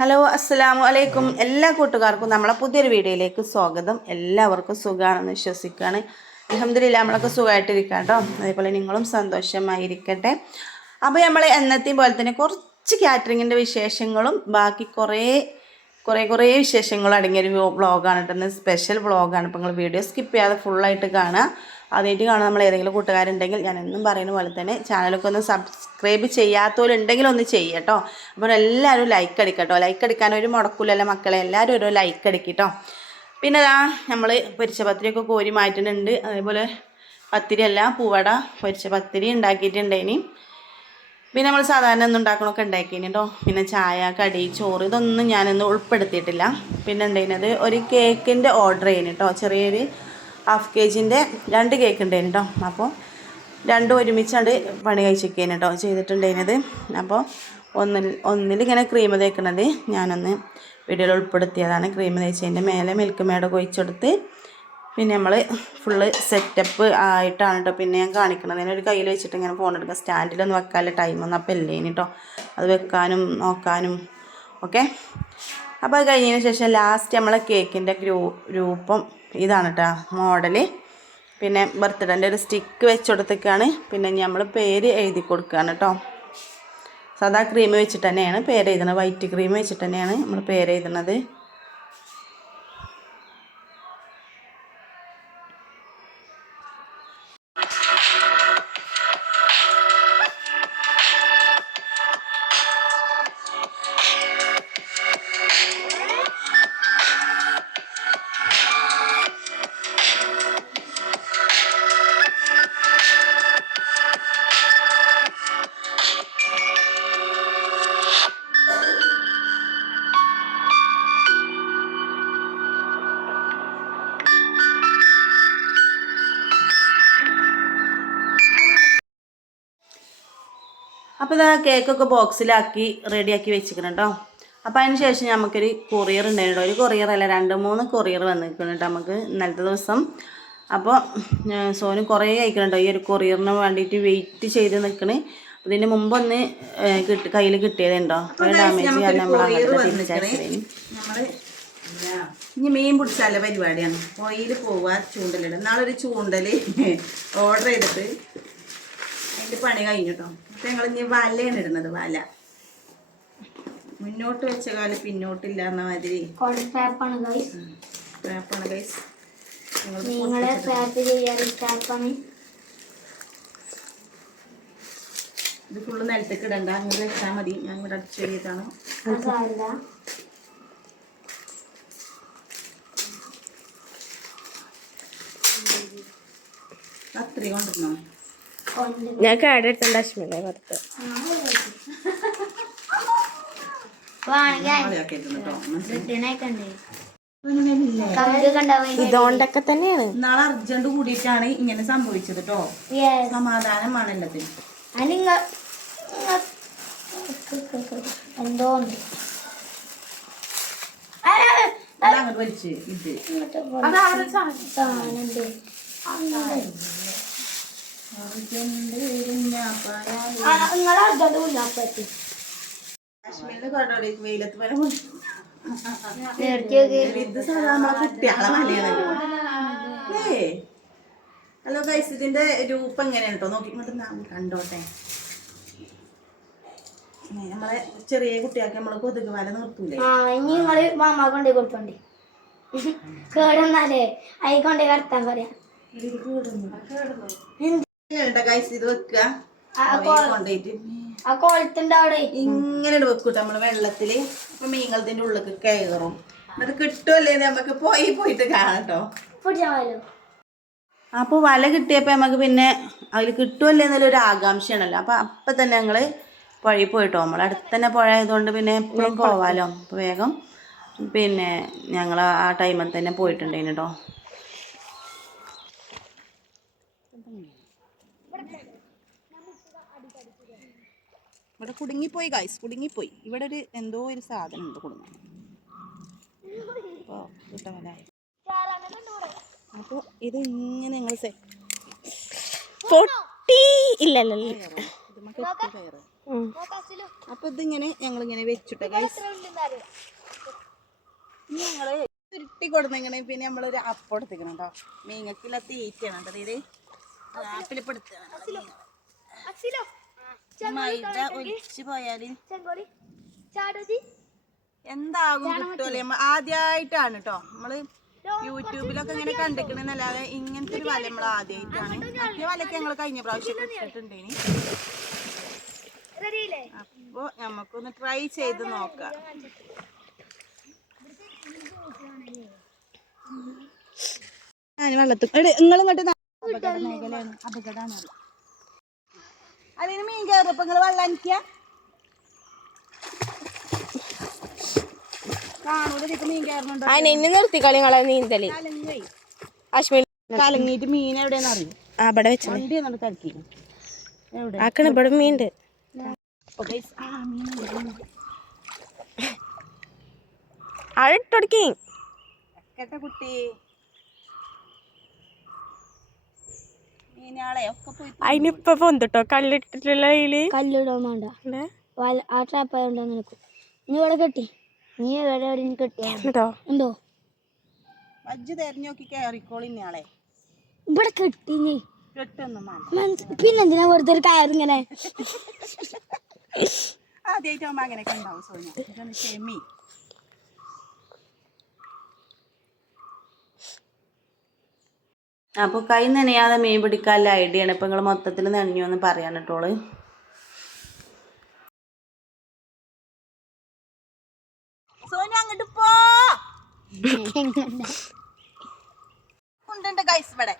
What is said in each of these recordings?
Hello അസ്സലാമു അലൈക്കും എല്ലാ കൂട്ടുകാർക്കും നമ്മളെ പുതിയൊരു വീഡിയോയിലേക്ക് സ്വാഗതം. എല്ലാവർക്കും സുഖമാണെന്ന് വിശ്വസിക്കുകയാണ്. അലഹമ്മദില്ല നമ്മളൊക്കെ സുഖമായിട്ടിരിക്കാം കേട്ടോ. അതേപോലെ നിങ്ങളും സന്തോഷമായിരിക്കട്ടെ. അപ്പോൾ നമ്മൾ എന്നത്തെയും പോലെ തന്നെ കുറച്ച് കാറ്ററിങ്ങിന്റെ വിശേഷങ്ങളും ബാക്കി കുറേ കുറേ കുറേ വിശേഷങ്ങളും അടങ്ങിയൊരു വ്ളോഗാണ് കേട്ടോ. സ്പെഷ്യൽ വ്ളോഗാണ്. ഇപ്പോൾ നിങ്ങൾ വീഡിയോ സ്കിപ്പ് ചെയ്യാതെ ഫുള്ളായിട്ട് കാണുക. ആദ്യമായിട്ട് കാണാൻ നമ്മൾ ഏതെങ്കിലും കൂട്ടുകാരുണ്ടെങ്കിൽ ഞാൻ എന്നും പറയുന്ന പോലെ തന്നെ ചാനലൊക്കെ ഒന്ന് സബ്സ്ക്രൈബ് ചെയ്യാത്തവരുണ്ടെങ്കിൽ ഒന്ന് ചെയ്യട്ടോ അപ്പോൾ എല്ലാവരും ലൈക്ക് അടിക്കട്ടോ. ലൈക്ക് അടിക്കാൻ ഒരു മുടക്കില്ലല്ലോ മക്കളെ. എല്ലാവരും ഓരോ ലൈക്ക് അടിക്കട്ടോ. പിന്നെ അതാ നമ്മൾ പൊരിച്ച പത്തിരിയൊക്കെ കോരി മാറ്റുന്നുണ്ട്. അതേപോലെ പത്തിരി അല്ല പൂവട പൊരിച്ച പത്തിരി ഉണ്ടാക്കിയിട്ടുണ്ടേനി പിന്നെ നമ്മൾ സാധാരണ ഒന്നും ഉണ്ടാക്കണമൊക്കെ ഉണ്ടാക്കിന് കേട്ടോ. പിന്നെ ചായ കടി ചോറ് ഇതൊന്നും ഞാനൊന്നും ഉൾപ്പെടുത്തിയിട്ടില്ല. പിന്നെ ഉണ്ടായിരുന്നത് ഒരു കേക്കിന്റെ ഓർഡർ ചെയ്യുന്നു കേട്ടോ. ചെറിയൊരു ഹാഫ് കെ ജിന്റെ രണ്ട് കേക്ക് ഉണ്ടായിരുന്നു കേട്ടോ അപ്പോൾ രണ്ടും ഒരുമിച്ചാണ്ട് പണി കഴിച്ചിരിക്കേന് കേട്ടോ ചെയ്തിട്ടുണ്ടായിരുന്നത് അപ്പോൾ ഒന്നിൽ ഒന്നിലിങ്ങനെ ക്രീം തേക്കണത് ഞാനൊന്ന് വീഡിയോയിൽ ഉൾപ്പെടുത്തിയതാണ്. ക്രീം തേച്ചതിന്റെ മേലെ മിൽക്ക് മേടൊക്കെ ഒഴിച്ചെടുത്ത് പിന്നെ നമ്മൾ ഫുള്ള് സെറ്റപ്പ് ആയിട്ടാണ് കേട്ടോ പിന്നെ ഞാൻ കാണിക്കണത്. ഒരു കയ്യിൽ വെച്ചിട്ട് ഇങ്ങനെ ഫോൺ എടുക്കുക സ്റ്റാൻഡിലൊന്നും വെക്കാനുള്ള ടൈമൊന്നും അപ്പം ഇല്ലേനി കേട്ടോ അത് വെക്കാനും നോക്കാനും ഓക്കെ അപ്പോൾ അത് കഴിഞ്ഞതിന് ശേഷം ലാസ്റ്റ് നമ്മളെ കേക്കിന്റെ ഗ്രൂ രൂപം ഇതാണ് കേട്ടോ മോഡൽ. പിന്നെ ബർത്ത്ഡേന്റെ ഒരു സ്റ്റിക്ക് വെച്ച് കൊടുത്തേക്കാണ് പിന്നെ നമ്മൾ പേര് എഴുതി കൊടുക്കുകയാണ് കേട്ടോ സാധാ ക്രീം വെച്ചിട്ട് തന്നെയാണ്. പേര് എഴുതുന്നത് വൈറ്റ് ക്രീം വെച്ചിട്ട് തന്നെയാണ് നമ്മൾ പേര് എഴുതുന്നത് അപ്പോൾ ഇതാ കേക്കൊക്കെ ബോക്സിലാക്കി റെഡിയാക്കി വെച്ചിരിക്കണം കേട്ടോ അപ്പോൾ അതിന് ശേഷം നമുക്കൊരു കൊറിയർ ഉണ്ടായിരുന്നു ഒരു കൊറിയർ അല്ല രണ്ട് മൂന്ന് കൊറിയർ വന്നിരിക്കണം കേട്ടോ നമുക്ക് ഇന്നലത്തെ ദിവസം. അപ്പോൾ സോനും കുറേ കഴിക്കണുണ്ടോ ഈ ഒരു കൊറിയറിന് വേണ്ടിയിട്ട് വെയിറ്റ് ചെയ്ത് നിൽക്കണ് അതിന് മുമ്പ് ഒന്ന് കിട്ടി കയ്യിൽ കിട്ടിയതുണ്ടോ അപ്പോൾ ഡാമേജ് കാരണം നമ്മൾ അങ്ങോട്ട് തിരിച്ചയച്ചതിന് ഇനി മീൻ പിടിച്ചാല പരിപാടിയാണ്. ഓയിൽ പോവാ ചൂണ്ടലിടും നാളെ ഒരു ചൂണ്ടൽ ഓർഡർ ചെയ്തിട്ട് അതിന്റെ പണി കഴിഞ്ഞു കേട്ടോ അപ്പൊ ഞങ്ങൾ ഇനി വലയാണ് ഇടുന്നത് വല. മുന്നോട്ട് വെച്ച കാലം പിന്നോട്ടില്ല എന്ന മാതിരി. ഗൈസ് ഗൈസ് നിങ്ങളെ ഇത് ഫുള്ള് നിലത്തേക്ക് ഇടണ്ട. അങ്ങനെ വെച്ചാൽ മതി. ഞാൻ ഇവിടെ അടിച്ചു അതല്ല അത്രയും കൊണ്ടിരുന്നോ ഞാൻ കാടെടുത്തുണ്ട് അശ്മിനെ പുറത്ത്. ഇതുകൊണ്ടൊക്കെ തന്നെയാണ്. നാളെ അർജന്റ് കൂടിയിട്ടാണ് ഇങ്ങനെ സംഭവിച്ചത് കേട്ടോ സമാധാനമാണ് എല്ലാത്തിനും. നിങ്ങൾ എന്തോ അങ്ങോട്ട് വലിച്ച് ഇത്. പോ. വെയിലത്ത് വരെ പോയി. നേരത്തെ ഇത് സാധാരണ കുട്ടികളെ മലയാണല്ലോ ഏ ഹലോ ഗൈസ് ഇതിന്റെ രൂപം എങ്ങനെയാണ് കേട്ടോ നോക്കി ഇങ്ങോട്ട് കണ്ടോട്ടെ. നമ്മളെ ചെറിയ കുട്ടിയാക്കി നമ്മൾ കൊതുക് വല നിർത്തൂലേ? ആ ഇനി നിങ്ങൾ മാമ കൊണ്ടേ കൊടുത്തോണ്ടി. കേടന്നാലേ അയി കൊണ്ടേ കടത്താൻ പറയാം. ഇങ്ങനെ വെക്കൂട്ടോ നമ്മൾ വെള്ളത്തിൽ. ഇപ്പൊ മീങ്ങളത്തിന്റെ ഉള്ളിൽ കയറും. അത് കിട്ടുമല്ലേ നമുക്ക് പോയി പോയിട്ട് കാണട്ടോ അപ്പൊ വല കിട്ടിയപ്പോ നമുക്ക് പിന്നെ അതിൽ കിട്ടുമല്ലേ എന്നുള്ളൊരു ആകാംക്ഷയാണല്ലോ. അപ്പൊ അപ്പൊ തന്നെ ഞങ്ങൾ പുഴയിൽ പോയിട്ടോ. നമ്മൾ അടുത്ത് തന്നെ പുഴ ആയതുകൊണ്ട് പിന്നെ എപ്പോഴും പോവാലോ. വേഗം പിന്നെ ഞങ്ങൾ ആ ടൈമിൽ തന്നെ പോയിട്ടുണ്ടായിരുന്നു കേട്ടോ. ഇവിടെ കുടുങ്ങിപ്പോയി ഗൈസ് കുടുങ്ങിപ്പോയി. ഇവിടെ ഒരു എന്തോ ഒരു സാധനം ഉണ്ട് കുടുങ്ങാൻ. അപ്പോൾ കിട്ടവല്ലേ അപ്പോൾ ഇത് ഇങ്ങനെ ഞങ്ങൾ സെറ്റ് പൊട്ടി. ഇല്ല ഇല്ല ഇല്ല. അപ്പൊ ഇതിങ്ങനെ ഞങ്ങളിങ്ങനെ വെച്ചിട്ട് ഗൈസ് ഞങ്ങൾ ഉരുട്ടി കൊടുന്നെങ്ങനെ പിന്നെ നമ്മളൊരു അപ്പം എടുത്തിക്കണം കേട്ടോ മീങ്ങക്കില്ല തീറ്റയാണ് കേട്ടോ ഇത്. ആപ്പിൽ പെടുത്തണം മൈദ ഒലിച്ചു പോയാൽ. എന്താകും കിട്ടുമല്ലേ ആദ്യമായിട്ടാണ് കേട്ടോ നമ്മൾ യൂട്യൂബിലൊക്കെ ഇങ്ങനെ കണ്ടിക്കണെന്നല്ലാതെ ഇങ്ങനത്തെ ഒരു വല നമ്മൾ ആദ്യമായിട്ടാണ് മറ്റേ വലക്ക് ഞങ്ങൾ കഴിഞ്ഞ പ്രാവശ്യം ഇട്ടിട്ടുണ്ടേനി. അപ്പൊ നമുക്കൊന്ന് ട്രൈ ചെയ്ത് നോക്കാം. ഞാൻ വെള്ളത്തിൽ നിങ്ങൾ ഇങ്ങോട്ട് അപകടമാണ് മേഖലയാണ്. അപകടമാണ്. അതിന് മീൻ കയറിയപ്പോ നിങ്ങൾ വെള്ളം അനിക്ക കാണൂല മീൻ കയറുന്നുണ്ടോ അതിനെ നിർത്തി കളിങ്ങളെ നീന്തൽ. കലങ്ങി അശ്വിൻ കലങ്ങിയിട്ട് മീൻ എവിടെയാണെന്ന് അറിയും? വെച്ചു. ആക്കണ ഇവിടെ മീനുണ്ട് ആ മീൻ ഉണ്ട്. അഴിട്ടൊടുക്കി കേട്ട കുട്ടി മീനാളെ ഒക്കെ പോയി അതിനിപ്പൊ പൊന്തിട്ടോ കല്ലിട്ടിട്ടുള്ള അതിൽ കല്ലിടാൻ വേണ്ട. ആ ട്രാപ്പ് ആയതുകൊണ്ട് അങ്ങനെ നിൽക്കും നീ ഇവിടെ കെട്ടി. നീ എവിടെ എവിടെ കെട്ടി മതി. കേട്ടോ? എന്തോ? വജ്ജ് തെരഞ്ഞു നോക്കി കയറിക്കോളിന്നാളെ ഇവിടെ കെട്ടി നീ മനസ്സ് പിന്നെന്തിനാ വെറുതെ ഒരു കയറിങ്ങനെ ആദ്യമായിട്ടാകുമ്പോ അങ്ങനെയൊക്കെ ഉണ്ടാവും സോന ഇതൊന്ന് അപ്പോൾ കൈ നനയാതെ മീൻ പിടിക്കാനുള്ള ഐഡിയ ആണ് ഇപ്പൊ നിങ്ങൾ മൊത്തത്തിൽ നനഞ്ഞു എന്ന് പറയാൻ കേട്ടോൾ സോന അങ്ങോട്ട് പോ. ഉണ്ടുണ്ട് ഗൈസ് ഇവിടെ.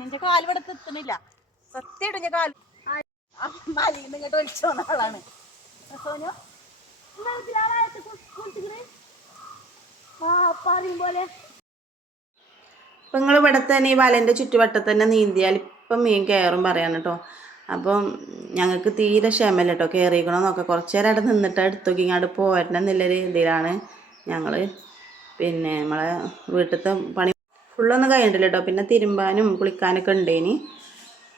നിന്റെ കാൽ ഇവിടെ എത്തുന്നില്ല സത്യമായിട്ട് ഞാൻ കാൽ മലയിൽ ഇങ്ങോട്ട് ഒളിച്ചു വന്ന ആളാണ്. സോനു. ആ പറയും പോലെ. അപ്പം നിങ്ങൾ ഇവിടെ തന്നെ ഈ വലന്റെ ചുറ്റുവട്ടത്ത് തന്നെ നീന്തിയാൽ ഇപ്പം മീൻ കയറും പറയാൻ കേട്ടോ അപ്പം ഞങ്ങൾക്ക് തീരെ ക്ഷമല്ല കേട്ടോ കയറിക്കണമെന്നൊക്കെ കുറച്ച് നേരം അവിടെ നിന്നിട്ട് എടുത്തൊക്കെ ഇങ്ങോട്ട് പോരണം എന്നുള്ളൊരു ഇതിലാണ് ഞങ്ങൾ പിന്നെ നമ്മളെ വീട്ടിലത്തെ പണി ഫുള്ളൊന്നും കഴിഞ്ഞിട്ടില്ല കേട്ടോ പിന്നെ തിരുമ്പാനും കുളിക്കാനൊക്കെ ഉണ്ടേനി.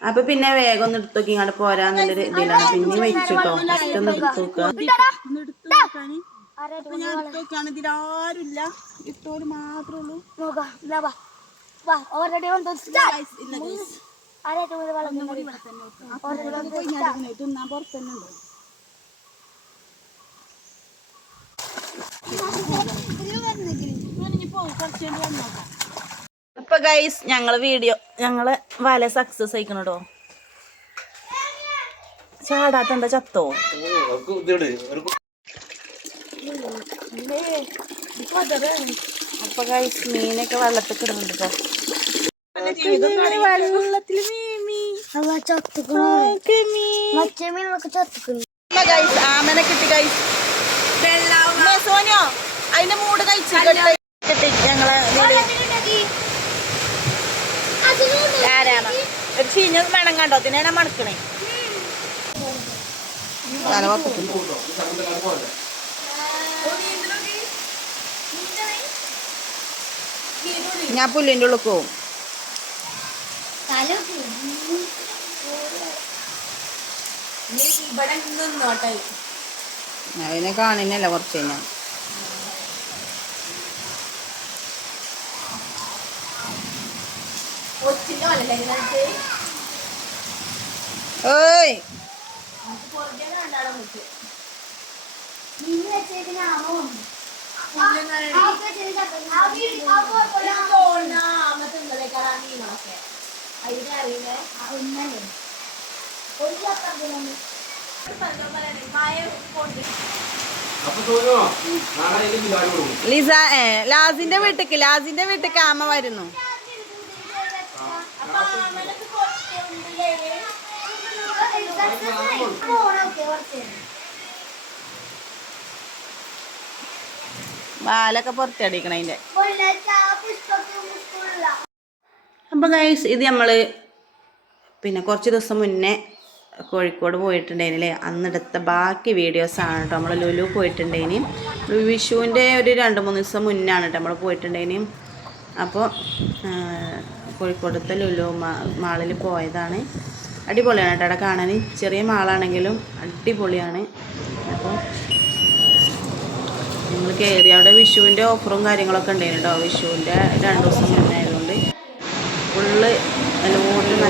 അപ്പൊ പിന്നെ വേഗം ഒന്ന് എടുത്തൊക്കെ ഇങ്ങോട്ട് പോരാന്നുള്ളൊരു ഇതിലാണ്. പിന്നെ വെച്ചു കേട്ടോ ഫസ്റ്റ് ഒന്ന് എടുത്തു നോക്കുക ഞാൻ ഇട്ടോര് മാത്രമേ ഉള്ളൂ. നോക്കാം. വാ വാ ഓൾറെഡി വന്നു Guys, ഇല്ല guys. ആരായിട്ട് മുതൽ വെള്ളം ഒന്നുകൂടി ഇവിടെ തന്നെ വെക്കാം. അപ്പൊ ഇവിടെ കഴിഞ്ഞാൽ തിന്നാൻ പുറത്ത് തന്നെ ഉണ്ടോ. ഇപ്പൊ ഗൈസ് ഞങ്ങൾ വീഡിയോ ഞങ്ങൾ വല സക്സസ് ആയിക്കണോ ചാടാത്തണ്ട ചത്തോ? അപ്പൊ ഗൈസ് മീനൊക്കെ വെള്ളത്തിൽ കിടന്നുണ്ട് ഗൈസ് ആമനെ കിട്ടി ഗൈസ് സോനിയോ അതിന്റെ മൂട് കഴിച്ചു കിട്ടി ഞങ്ങൾ ആരാണ്? ഒരു ചീഞ്ഞ മണം കണ്ടോ? ഇതിനെ മണക്കണേ. ഞാൻ പുല്ലിന്റെ ഉള്ളിൽ പോവും. അതിനെ കാണുന്നല്ല കുറച്ച് കഴിഞ്ഞാൽ ഓയ് ലിസ ഏ ലാസിന്റെ വീട്ടിക്ക് ലാസിന്റെ വീട്ടിക്ക് ആമ വരുന്നു. വാലൊക്കെ പുറത്തടിക്കണതിന്റെ അപ്പൊ ഗൈസ് ഇത് നമ്മൾ പിന്നെ കുറച്ച് ദിവസം മുന്നേ കോഴിക്കോട് പോയിട്ടുണ്ടായിരുന്നില്ലേ? അന്നെടുത്ത ബാക്കി വീഡിയോസാണ് കേട്ടോ നമ്മൾ ലുലു പോയിട്ടുണ്ടായിനി. വിഷുവിന്റെ ഒരു രണ്ട് മൂന്ന് ദിവസം മുന്നാണ് കേട്ടോ നമ്മൾ പോയിട്ടുണ്ടായിനി. അപ്പോൾ കോഴിക്കോടത്തെ ലുലു മാളിൽ പോയതാണ്. അടിപൊളിയാണ് കേട്ടോ അവിടെ കാണാൻ ചെറിയ മാളാണെങ്കിലും അടിപൊളിയാണ്. അപ്പോൾ നിങ്ങൾ കയറി അവിടെ വിഷുവിന്റെ ഓഫറും കാര്യങ്ങളൊക്കെ ഉണ്ടായിരുന്നു കേട്ടോ വിഷുവിന്റെ രണ്ട് ദിവസം മുന്നേ ആയതുകൊണ്ട് ഫുള്ള് എല്ലാവരും നല്ല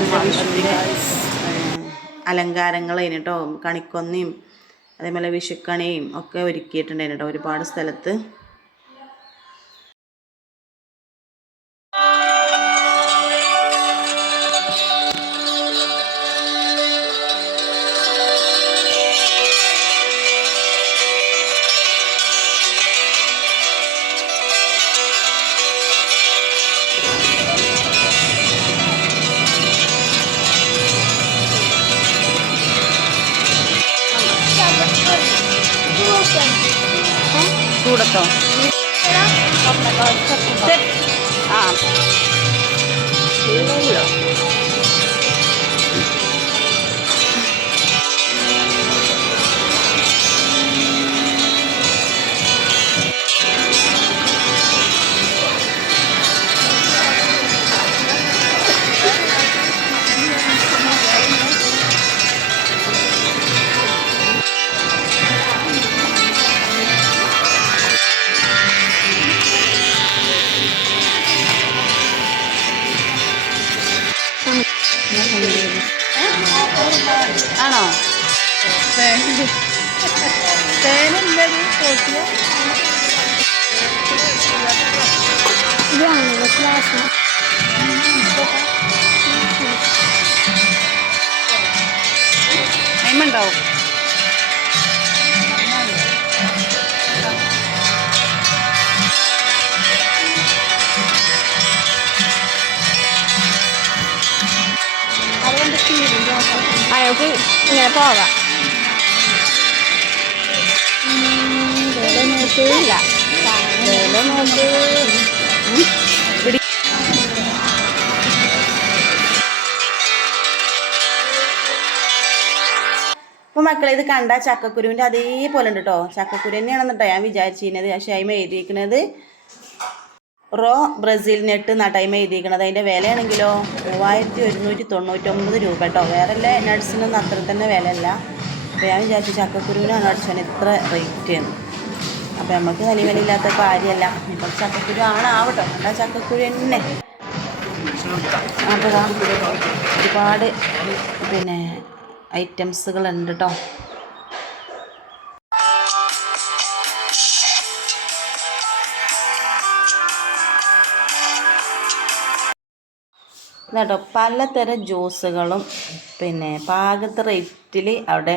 അലങ്കാരങ്ങളായിരുന്നു കേട്ടോ കണിക്കൊന്നയും അതേപോലെ വിഷുക്കണിയും ഒക്കെ ഒരുക്കിയിട്ടുണ്ടായിരുന്നു കേട്ടോ ഒരുപാട് സ്ഥലത്ത്. ചൂടത്തോ ആ. ഇങ്ങനെ അപ്പൊ നോക്കില്ല നോക്ക് അപ്പോൾ മക്കളെ ഇത് കണ്ട ചക്കക്കുരുവിന്റെ അതേപോലെ ഉണ്ട് കേട്ടോ ചക്കക്കുരു തന്നെയാണെന്ന് കേട്ടോ ഞാൻ വിചാരിച്ചിരുന്നത്. പക്ഷേ അതിമ എഴുതിയിരിക്കുന്നത് റോ ബ്രസീൽ നെട്ട് നട്ടൈമ എഴുതിയിരിക്കുന്നത് അതിന്റെ വിലയാണെങ്കിലോ മൂവായിരത്തി ഒരുന്നൂറ്റി തൊണ്ണൂറ്റൊമ്പത് രൂപ കേട്ടോ. വേറെ അല്ലേ നട്സിനൊന്നും അത്ര തന്നെ വിലയല്ല. അപ്പോൾ ഞാൻ വിചാരിച്ചു ചക്കക്കുരുവിനാണ് അടിച്ചാൽ ഇത്ര റേറ്റ് എന്ന് അപ്പോൾ നമുക്ക് വലിയ വിലയില്ലാത്ത കാര്യമല്ല ഇപ്പം ചക്കക്കുരു ആണ് ആവട്ടോ. കണ്ടാ ചക്കക്കുരു തന്നെ. അപ്പോൾ ഒരുപാട് പിന്നെ ഐറ്റംസുകളുണ്ട് കേട്ടോ. കേട്ടോ പലതരം ജ്യൂസുകളും പിന്നെ പാകത്തെ റേറ്റിൽ അവിടെ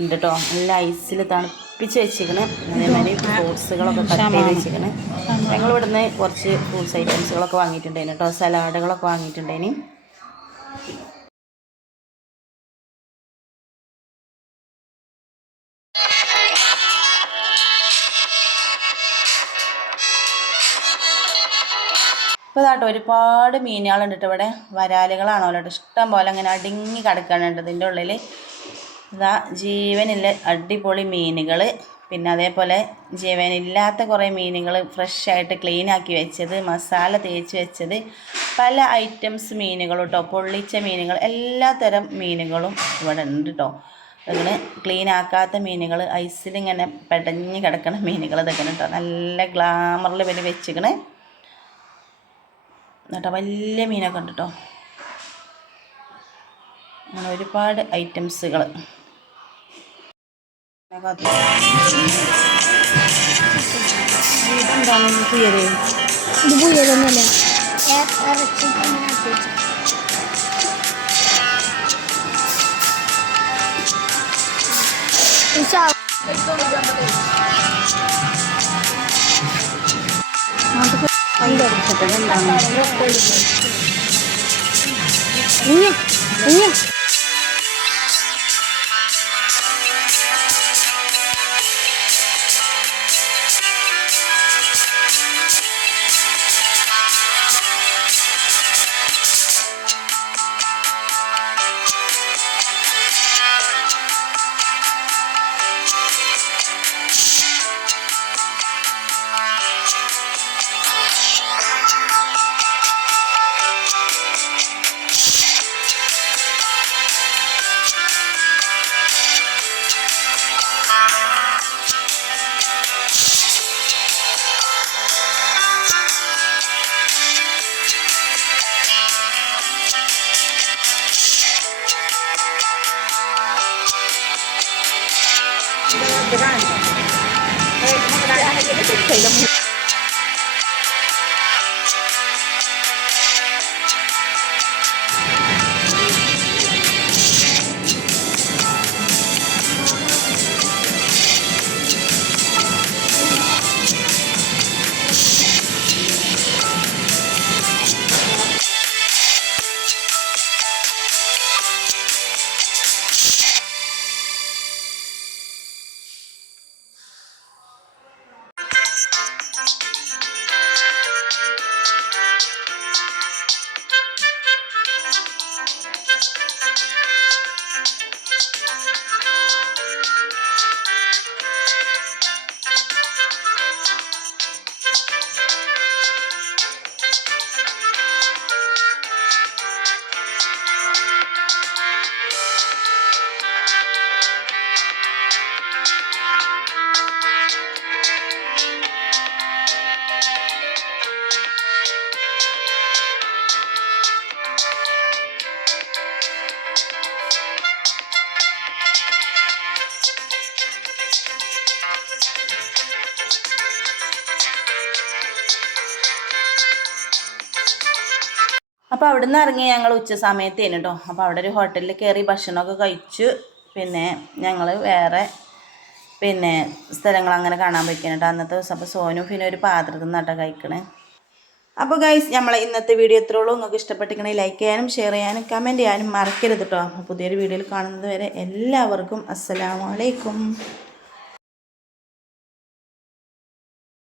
ഉണ്ട് കേട്ടോ നല്ല ഐസിൽ തണുപ്പിച്ച് വെച്ചിരിക്കണ്. അതേമാതിരി ഫ്രൂട്ട്സുകളൊക്കെ കട്ട് ചെയ്ത് വെച്ചിരിക്കണ്. ഞങ്ങൾ ഇവിടുന്ന് കുറച്ച് ഫ്രൂട്ട്സ് ഐറ്റംസുകളൊക്കെ വാങ്ങിയിട്ടുണ്ടായിരുന്നു കേട്ടോ സലാഡുകളൊക്കെ വാങ്ങിയിട്ടുണ്ടായിന്. ഇപ്പോൾ ഇതാട്ടോ ഒരുപാട് മീനുകളുണ്ട് കേട്ടോ ഇവിടെ. വരാലുകളാണോ കേട്ടോ ഇഷ്ടം പോലെ അങ്ങനെ അടുങ്ങി കിടക്കാനുണ്ട് ഇതിന്റെ ഉള്ളിൽ ഇതാ ജീവനില്ല അടിപൊളി മീനുകൾ പിന്നെ അതേപോലെ ജീവനില്ലാത്ത കുറേ മീനുകൾ ഫ്രഷായിട്ട് ക്ലീൻ ആക്കി വെച്ചത് മസാല തേച്ച് വെച്ചത്. പല ഐറ്റംസ് മീനുകൾ കേട്ടോ പൊള്ളിച്ച മീനുകൾ എല്ലാ തരം മീനുകളും ഇവിടെ ഉണ്ട് കേട്ടോ ഇങ്ങനെ ക്ലീൻ ആക്കാത്ത മീനുകൾ ഐസിലിങ്ങനെ പെടഞ്ഞ് കിടക്കുന്ന മീനുകൾ ഇതൊക്കെ കേട്ടോ നല്ല ഗ്ലാമറിൽ ഇവർ വെച്ചിക്കണേ. എന്നിട്ട് വലിയ മീനൊക്കെ ഉണ്ട് കേട്ടോ അങ്ങനെ ഒരുപാട് ഐറ്റംസുകൾ ഇതെന്താണ് പുതിയതൊന്നുമല്ല ഇറച്ചി ഇങ്ങനെ ആക്കി വെച്ചു. ഈ ചാ- ഇഞ്ഞ്, ഇഞ്ഞ്. അപ്പോൾ അവിടെ നിന്ന് ഇറങ്ങി ഞങ്ങൾ ഉച്ച സമയത്തേന് കേട്ടോ അപ്പോൾ അവിടെ ഒരു ഹോട്ടലിൽ കയറി ഭക്ഷണമൊക്കെ കഴിച്ചു. പിന്നെ ഞങ്ങൾ വേറെ പിന്നെ സ്ഥലങ്ങൾ അങ്ങനെ കാണാൻ പറ്റുന്നു കേട്ടോ അന്നത്തെ ദിവസം അപ്പോൾ സോനും പിന്നെ ഒരു പാത്രത്തിൽ നിന്നാട്ടോ കഴിക്കണേ. അപ്പോൾ ഗൈസ് നമ്മളെ ഇന്നത്തെ വീഡിയോ എത്രയുള്ളൂ നിങ്ങൾക്ക് ഇഷ്ടപ്പെട്ടിരിക്കണേ ലൈക്ക് ചെയ്യാനും ഷെയർ ചെയ്യാനും കമന്റ് ചെയ്യാനും മറക്കരുത് കേട്ടോ പുതിയൊരു വീഡിയോയിൽ കാണുന്നത് വരെ എല്ലാവർക്കും അസ്സലാമലൈക്കും